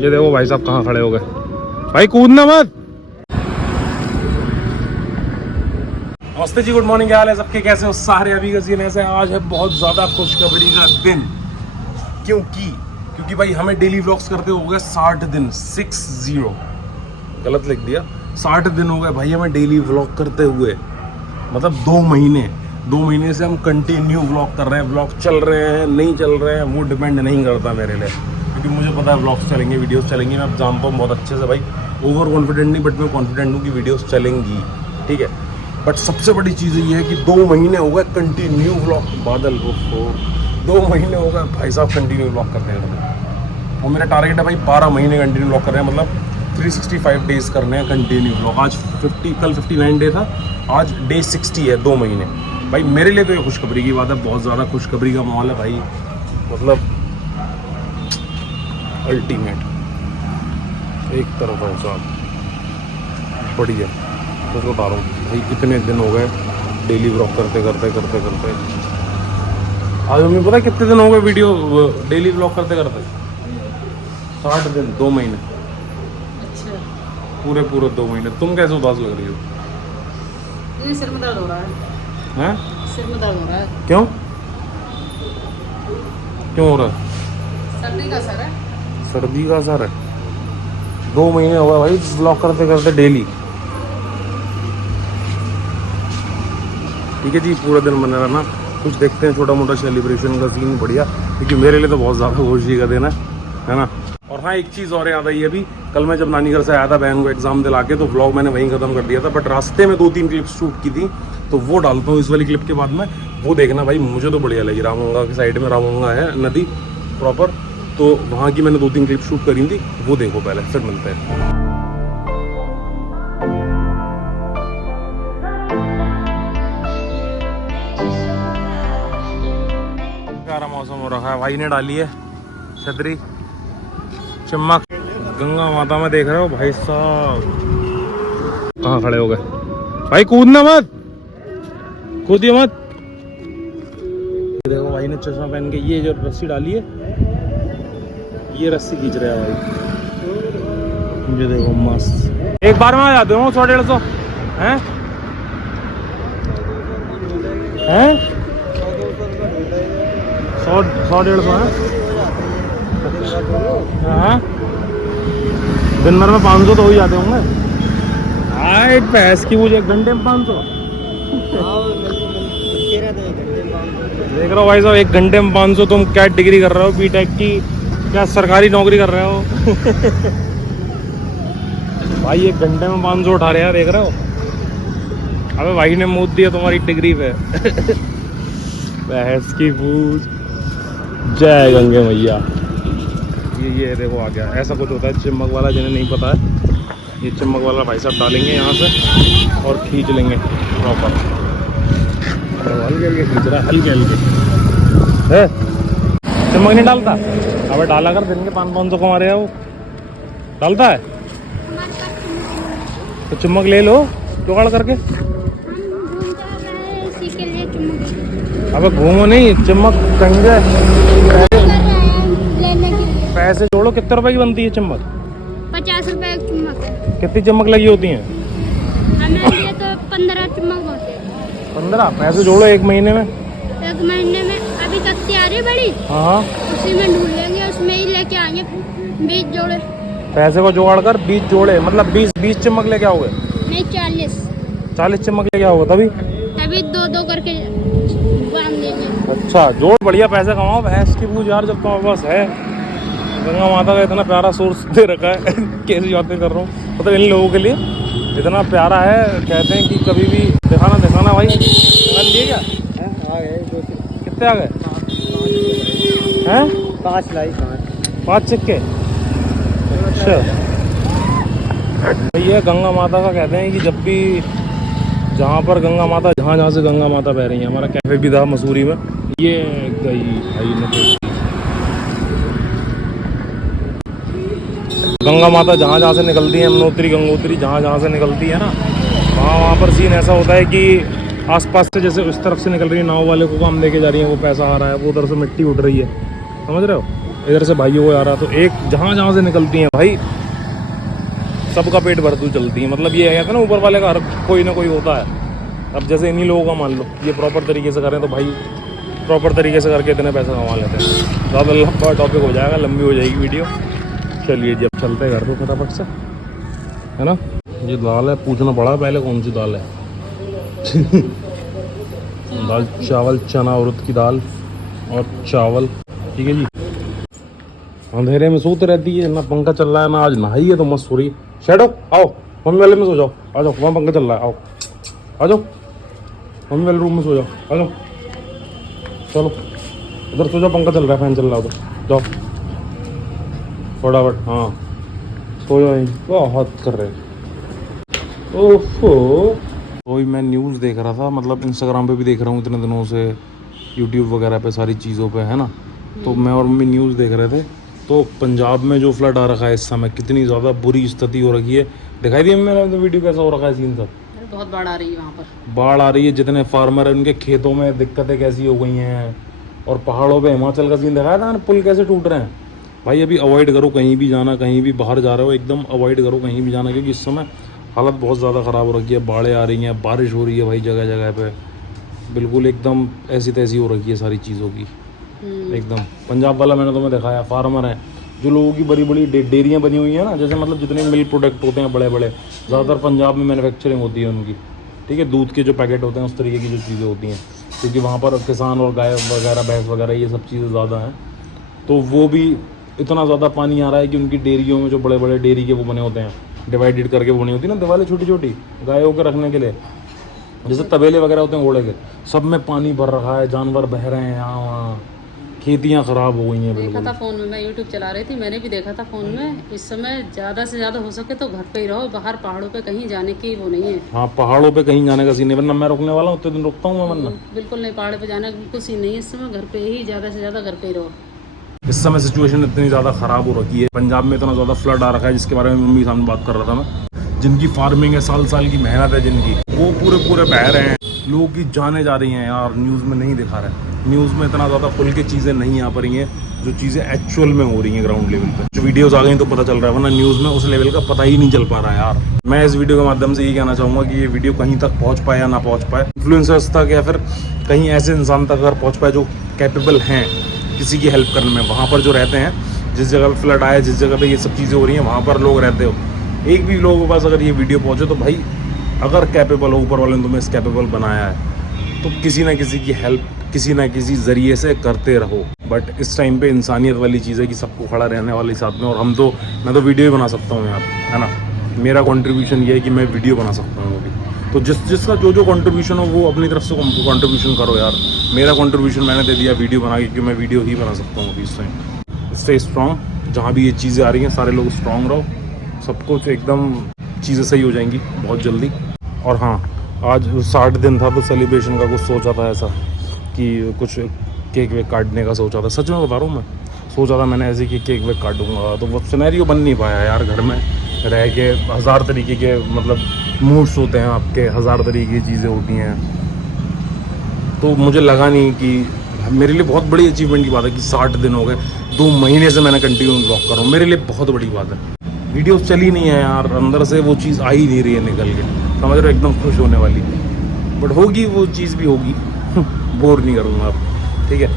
ये देखो भाई साहब कहाँ खड़े हो गए। भाई कूदना मत। नमस्ते जी, गुड मॉर्निंग, क्या हाल है सबके, कैसे हो सारे। अभी का सीन ऐसा है, आज है बहुत ज्यादा खुशखबरी का दिन। क्योंकि भाई हमें डेली व्लॉग्स करते हो गए 60 दिन, 60 गलत लिख दिया, 60 दिन हो गए भाई हमें डेली व्लॉग करते हुए। मतलब 2 महीने से हम कंटिन्यू व्लॉग कर रहे हैं। व्लॉग चल रहे हैं नहीं चल रहे हैं वो डिपेंड नहीं करता मेरे लिए, क्योंकि मुझे पता है व्लॉग्स चलेंगे, वीडियोस चलेंगी। मैं अब जानता हूँ बहुत अच्छे से भाई, ओवर कॉन्फिडेंट नहीं बट मैं कॉन्फिडेंट हूँ कि वीडियोस चलेंगी, ठीक है। बट सबसे बड़ी चीज़ ये है कि 2 महीने हो गए कंटिन्यू व्लॉग। बादल हो 2 महीने हो गए भाई साहब कंटिन्यू व्लॉग करते हैं। और मेरा टारगेट है भाई 12 महीने कंटिन्यू व्लॉग कर रहे हैं, मतलब 365 डेज करने हैं कंटिन्यू व्लॉग। आज 50, कल 59 डे था, आज डे 60 है 2 महीने। भाई मेरे लिए तो ये खुशखबरी की बात है, बहुत ज़्यादा खुशखबरी का माहौल है भाई, मतलब अल्टीमेट एक तरफ है साहब, बढ़िया। तो बता रहा हूँ भाई, इतने दिन हो गए डेली व्लॉग करते आज हमें पता है कितने दिन हो गए वीडियो डेली व्लॉग करते 60 दिन, 2 महीने। अच्छा, पूरे 2 महीने। तुम कैसे उदास लग रही हो? नहीं, सिर में दर्द हो रहा है। हैं? सिर में दर्द हो रहा है। क्यों हो रहा है? सर्दी का असर है। सर्दी का असर है। 2 महीने हो गए भाई व्लॉग करते डेली। ठीक है जी, पूरा दिन बने रहना। कुछ देखते हैं छोटा मोटा सेलिब्रेशन का सीन, बढ़िया, क्योंकि मेरे लिए तो बहुत ज़्यादा खुशी का दिन है ना। और हाँ, एक चीज़ और याद आई अभी, कल मैं जब नानी घर से आया था बहन को एग्जाम दिला के, तो व्लॉग मैंने वहीं ख़त्म कर दिया था। बट रास्ते में 2-3 क्लिप्स शूट की थी, तो वो डालता हूँ इस वाली क्लिप के बाद में, वो देखना भाई। मुझे तो बढ़िया लगी। रामगंगा की साइड में रामगंगा है नदी प्रॉपर, तो वहाँ की मैंने 2-3 क्लिप शूट करी थी, वो देखो पहले, फिर मिलते हैं। मौसम हो रहा है, भाई ने डाली है छतरी, चमक। गंगा माता में देख रहे हो भाई साहब कहाँ खड़े हो गए। भाई कूदना मत, कूदिए मत। देखो भाई ने चश्मा पहन के ये जो रस्सी डाली है, ये रस्सी खींच रहा है भाई। मुझे देखो मस्त, एक बार में आ जाते हो 100-150 हैं? 100-150 है। हाँ, दिन भर में 500 तो हो ही जाते होंगे। हाइट भैंस की मुझे 1 घंटे में 500। देख रहे हो भाई साहब, 1 घंटे में 500। तुम क्या डिग्री कर रहे हो, बीटेक की, क्या सरकारी नौकरी कर रहे हो? भाई 1 घंटे में 500 उठा रहे हैं, देख रहे हो। अबे भाई ने मूत दिया तुम्हारी डिग्री पे। भैंस की पूछ, जय गंगे मैया। ये देखो आ गया। ऐसा कुछ होता है चिमक वाला, जिन्हें नहीं पता है, ये चिमक वाला भाई साहब डालेंगे यहाँ से और खींच लेंगे प्रॉपर। हल्के खींच रहा है, हल्के है। चिमक नहीं डालता? अब डाला कर, दिन के 500 कमा रहे हैं वो। डालता है तो चिमक ले लो जुगाड़ करके। अबे घूमो नहीं, चिमक कंगे। पैसे जोड़ो। कितने रुपए की बनती है चिमक? 50 रुपए एक चुम्मक है। कितनी चिमक लगी होती हैं? हमें लिए तो 15 चुम्मक होते हैं। 15? पैसे जोड़ो 1 महीने में। 1 महीने में अभी तक तैयारी बड़ी, हाँ, उसी में ढूंढ लेंगे, उसमें ही लेके आएंगे 20 जोड़े। पैसे को जोड़ कर 20 जोड़े, मतलब 20 चिमक लेके आओगे? नहीं, 40 चिमक लेके आओगे तभी 2-2 करके बांध देंगे। अच्छा, जोड़ बढ़िया पैसे कमाओ। भैंस की पूछ यार, जब तुम्हारे पास है। गंगा माता का इतना प्यारा सोर्स दे रखा है। कैसी बातें कर रहा हूँ, मतलब इन लोगों के लिए इतना प्यारा है। कहते हैं कि कभी भी दिखाना भाई। लिए क्या कितने आ गए हैं? 5 लाई 5 सिक्के। अच्छा, ये गंगा माता का कहते हैं कि जब भी जहाँ पर गंगा माता, जहाँ से गंगा माता बह रही है। हमारा कैफे भी था मसूरी में, ये गई भाई ने। गंगा माता जहाँ से निकलती है, यमुनोत्री गंगोत्री जहाँ से निकलती है ना, वहाँ पर सीन ऐसा होता है कि आसपास से, जैसे उस तरफ से निकल रही है नाव वाले को काम लेके जा रही है, वो पैसा आ रहा है, वो उधर से मिट्टी उड़ रही है, समझ रहे हो। इधर से भाइयों को आ रहा, तो एक जहाँ से निकलती हैं भाई सबका पेट भरतू चलती है। मतलब ये कहते हैं ना ऊपर वाले का हर कोई ना कोई होता है। अब जैसे इन्हीं लोगों का मान लो ये प्रॉपर तरीके से करें तो भाई प्रॉपर तरीके से करके इतने पैसे कमा लेते हैं। ज़्यादा लंबा टॉपिक हो जाएगा, लंबी हो जाएगी वीडियो। चलिए जी अब चलते हैं घर पे फटाफट से, है ना। ये दाल है, पूछना पड़ा पहले कौन सी दाल है। दाल चावल, चना उड़द की दाल और चावल, ठीक है जी। अंधेरे में सोते रहती है ना, पंखा चल रहा है ना, आज नहाई है तो मस्त सो रही है। शैडो आओ मम्मी वाले में सो जाओ, आ जाओ, वहाँ पंखा चल रहा है, आओ आ जाओ मम्मी वाले रूम में सो जाओ, आ जाओ चलो उधर सो जाओ, पंखा चल रहा है, फैन चल रहा है उधर, जाओ फटाफट। हाँ सो जाओ, बहुत कर रहे हैं। ओहो वही मैं न्यूज़ देख रहा था, मतलब इंस्टाग्राम पे भी देख रहा हूँ इतने दिनों से, यूट्यूब वगैरह पे सारी चीज़ों पे, है ना। तो मैं और मम्मी न्यूज़ देख रहे थे, तो पंजाब में जो फ्लड आ रखा है इस समय, कितनी ज़्यादा बुरी स्थिति हो रखी है। दिखाई दी मैंने तो वीडियो कैसा हो रखा है सीन सब। बहुत बाढ़ आ रही है वहाँ पर, बाढ़ आ रही है, जितने फार्मर हैं उनके खेतों में दिक्कतें कैसी हो गई हैं। और पहाड़ों पे हिमाचल का सीन दिखाया था ना, पुल कैसे टूट रहे हैं। भाई अभी अवॉइड करो कहीं भी जाना, कहीं भी बाहर जा रहे हो एकदम अवॉइड करो कहीं भी जाना, क्योंकि इस समय हालत बहुत ज़्यादा ख़राब हो रखी है। बाढ़ें आ रही हैं, बारिश हो रही है भाई जगह जगह पे, बिल्कुल एकदम ऐसी तैसी हो रखी है सारी चीज़ों की एकदम। पंजाब वाला मैंने तुम्हें दिखाया, फार्मर हैं जो लोगों की बड़ी बड़ी डेयरियाँ बनी हुई हैं ना, जैसे मतलब जितने मिल्क प्रोडक्ट होते हैं बड़े बड़े, ज़्यादातर पंजाब में मैन्युफैक्चरिंग होती है उनकी, ठीक है। दूध के जो पैकेट होते हैं उस तरीके की जो चीज़ें होती हैं, क्योंकि वहाँ पर किसान और गाय वगैरह भैंस वगैरह ये सब चीज़ें ज़्यादा हैं। तो वो भी इतना ज़्यादा पानी आ रहा है कि उनकी डेयरियों में जो बड़े बड़े डेयरी के वो बने होते हैं, डिवाइडेड करके बनी होती है ना दिवाली छोटी छोटी गायों के रखने के लिए, जैसे तबेले वगैरह होते हैं घोड़े के, सब में पानी भर रखा है, जानवर बह रहे हैं यहाँ वहाँ, खेतियाँ ख़राब हो गई हैं देखा बिल्कुल। था फ़ोन में, मैं यूट्यूब चला रही थी, मैंने भी देखा था फ़ोन में। इस समय ज़्यादा से ज़्यादा हो सके तो घर पे ही रहो, बाहर पहाड़ों पे कहीं जाने की वो नहीं है। हाँ पहाड़ों पे कहीं जाने का सीन है, वरना मैं रुकने वाला हूँ, उतने दिन रुकता हूँ मैं, वरना बिल्कुल नहीं, पहाड़ पे जाने का बिल्कुल सीन नहीं है इस समय। घर पे ही ज़्यादा से ज़्यादा घर पे ही रहो। इस समय सिचुएशन इतनी ज़्यादा ख़राब हो रखी है, पंजाब में इतना ज़्यादा फ्लड आ रखा है, जिसके बारे में मम्मी सामने बात कर रहा था मैं। जिनकी फार्मिंग है, साल साल की मेहनत है जिनकी, वो पूरे पूरे बह रहे हैं। लोगों की जानें जा रही हैं यार, न्यूज़ में नहीं दिखा रहा है। न्यूज़ में इतना ज़्यादा खुल के चीज़ें नहीं आ पा रही हैं, जो चीज़ें एक्चुअल में हो रही हैं ग्राउंड लेवल पे। जो वीडियोस आ गई तो पता चल रहा है, वरना न्यूज़ में उस लेवल का पता ही नहीं चल पा रहा है यार। मैं इस वीडियो के माध्यम से ये कहना चाहूँगा कि ये वीडियो कहीं तक पहुँच पाए या ना पहुँच पाए, इन्फ्लुएंसर्स तक या फिर कहीं ऐसे इंसान तक अगर पहुँच पाए जो कैपेबल हैं किसी की हेल्प करने में, वहाँ पर जो रहते हैं, जिस जगह पे फ्लड आए, जिस जगह पे ये सब चीज़ें हो रही हैं, वहाँ पर लोग रहते हो, एक भी लोगों के पास अगर ये वीडियो पहुँचे तो भाई अगर कैपेबल हो, ऊपर वाले ने तुम्हें इस कैपेबल बनाया है, तो किसी ना किसी की हेल्प किसी ना किसी ज़रिए से करते रहो। बट इस टाइम पे इंसानियत वाली चीज़ है कि सबको खड़ा रहने वाले साथ में, और मैं तो वीडियो ही बना सकता हूँ यार, है ना। मेरा कंट्रीब्यूशन ये है कि मैं वीडियो बना सकता हूँ अभी, तो जिसका जो कंट्रीब्यूशन हो वो अपनी तरफ से कंट्रीब्यूशन करो यार। मेरा कंट्रीब्यूशन मैंने दे दिया वीडियो बना के, क्योंकि मैं वीडियो ही बना सकता हूँ अभी इस टाइम। स्टे स्ट्रॉन्ग, जहाँ भी ये चीज़ें आ रही हैं सारे लोग स्ट्रॉन्ग रहो, सब कुछ एकदम चीज़ें सही हो जाएंगी बहुत जल्दी। और हाँ, आज 60 दिन था तो सेलिब्रेशन का कुछ सोचा था ऐसा कि कुछ केक वेक काटने का सोचा था, सच में बता रहा हूँ मैं, सोचा था मैंने ऐसे कि केक वेक काटूंगा, तो वो सिनेरियो बन नहीं पाया यार। घर में रह के हज़ार तरीके के मतलब मूड्स होते हैं आपके, हज़ार तरीके की चीज़ें होती हैं, तो मुझे लगा नहीं कि मेरे लिए बहुत बड़ी अचीवमेंट की बात है कि 60 दिन हो गए, 2 महीने से मैंने कंटिन्यू ब्लॉग कर रहा हूँ, मेरे लिए बहुत बड़ी बात है। वीडियोस चली नहीं है यार, अंदर से वो चीज़ आ ही नहीं रही है निकल के, समझ रहे हो, एकदम खुश होने वाली, बट होगी वो चीज़ भी होगी। बोर नहीं करूँगा अब, ठीक है।